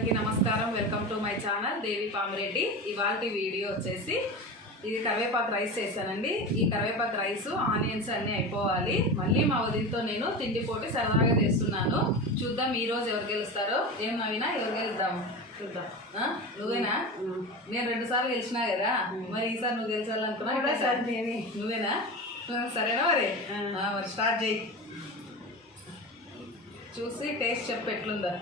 అందరికీ నమస్కారం. Welcome to my channel Devi Pamireddy ఇవాళ వీడియో వచ్చేసి ఇది కరివేపాకు రైస్ చేశానండి. ఈ కరివేపాకు రైస్ ఆనియన్స్ అన్నీ అయిపోవాలి. మళ్ళీ మా వదినతో నేను తిండి పోటీ సరదాగా చేస్తున్నాను. చూద్దాం ఈ రోజు ఎవరు గెలుస్తారో. ఏం నవీనా? ఎవరు గెలుద్దాము చూద్దాం? నువ్వేనా? నేను రెండు సార్లు గెలిచినా కదా. మరి ఈసారి నువ్వు గెలిచాలనుకున్నా నువ్వేనా? సరేనా మరి? మరి స్టార్ట్ చేయి. చూసి టేస్ట్ చెప్పు ఎట్లుందా.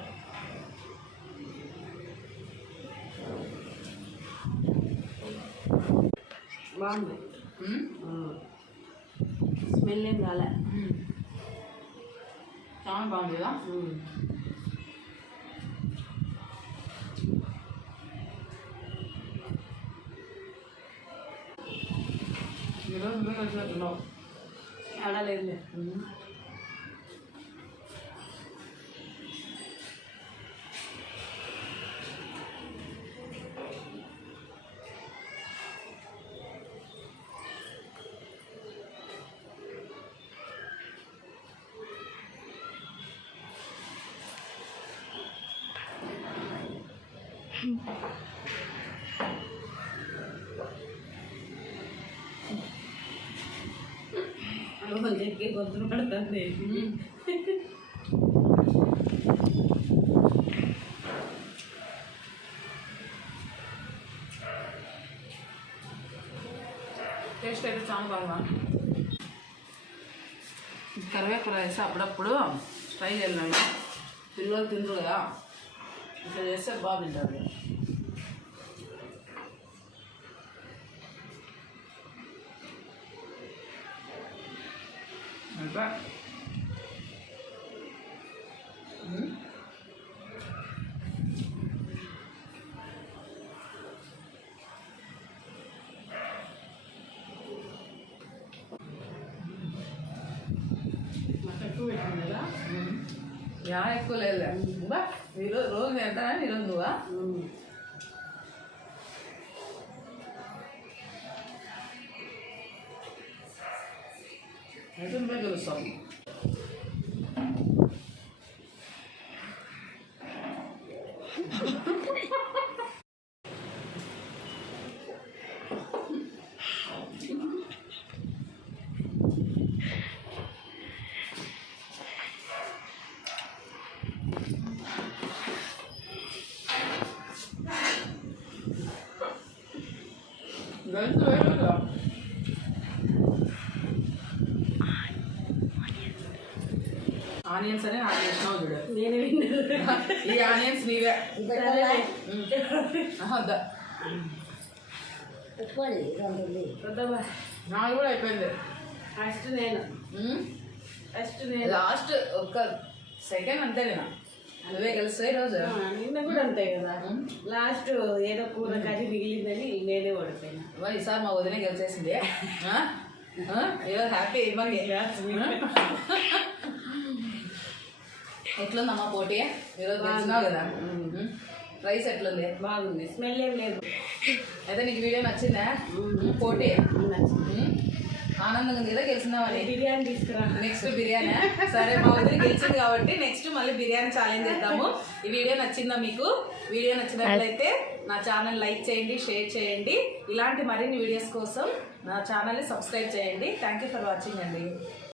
బాగుంది ఉమ్? స్మెల్ ఏం రాలే ఉమ్. చాలా బాగుంది కదా ఈరోజు నువ్వే చెప్పి గొంతులు పడుతుంది టేస్ట్ అయితే చాలా బాగా కరివేపాకు రైస్ అప్పుడప్పుడు ట్రై చేయాలి పిల్లలు తింటారు కదా. ఇట్లా చేస్తే బాగా తింటారు. soát ừ. ഞാൻ ഇക്കൊല്ലല്ല മുമ്പ് ഇരുപത് ഇരുപത് നേരത്താണ് ഇരുപത് രൂപ ఈరోజు రోజు ఎంత ఈరోజు నువ్వా అయితే నువ్వే గెలుస్తావు గెలుస్తూ వేయలేదు ఆనియన్స్ అని నాకు చేసినావు చూడు. నేను ఈ ఆనియన్స్ నీవే. వద్దా. నాది కూడా అయిపోయింది. ఫస్ట్ నేను. ఫస్ట్ నేను. లాస్ట్ ఒక సెకండ్ అంతే నేను. నువ్వే గెలుస్తాయి రోజు. నిన్న కూడా అంతే కదా. లాస్ట్ ఏదో కూర కర్రీ మిగిలిందని నేనే ఓడిపోయినా. వా, ఈసారి మా వదిన గెలిచేసింది. ఆ? ఆ? ఈరోజు హ్యాపీ ఇవ్వండి. ఎట్లుందమ్మా పోటీ? ఈరోజు గెలిచినావు కదా. రైస్ ఎట్లుంది? బాగుంది. స్మెల్ ఏం లేదు. అయితే నీకు వీడియో నచ్చిందా? పోటీ. ఆనందంగా ఉంది కదా గెలిచినావని బిర్యానీ తీసుకురా. నెక్స్ట్ బిర్యానీ. సరే మా వదిలి గెలిచింది కాబట్టి నెక్స్ట్ మళ్ళీ బిర్యానీ ఛాలెంజ్ చేద్దాము. ఈ వీడియో నచ్చిందా మీకు? వీడియో నచ్చినట్లయితే నా ఛానల్ లైక్ చేయండి షేర్ చేయండి. ఇలాంటి మరిన్ని వీడియోస్ కోసం నా ఛానల్ని సబ్స్క్రైబ్ చేయండి. థ్యాంక్ యూ ఫర్ వాచింగ్ అండి.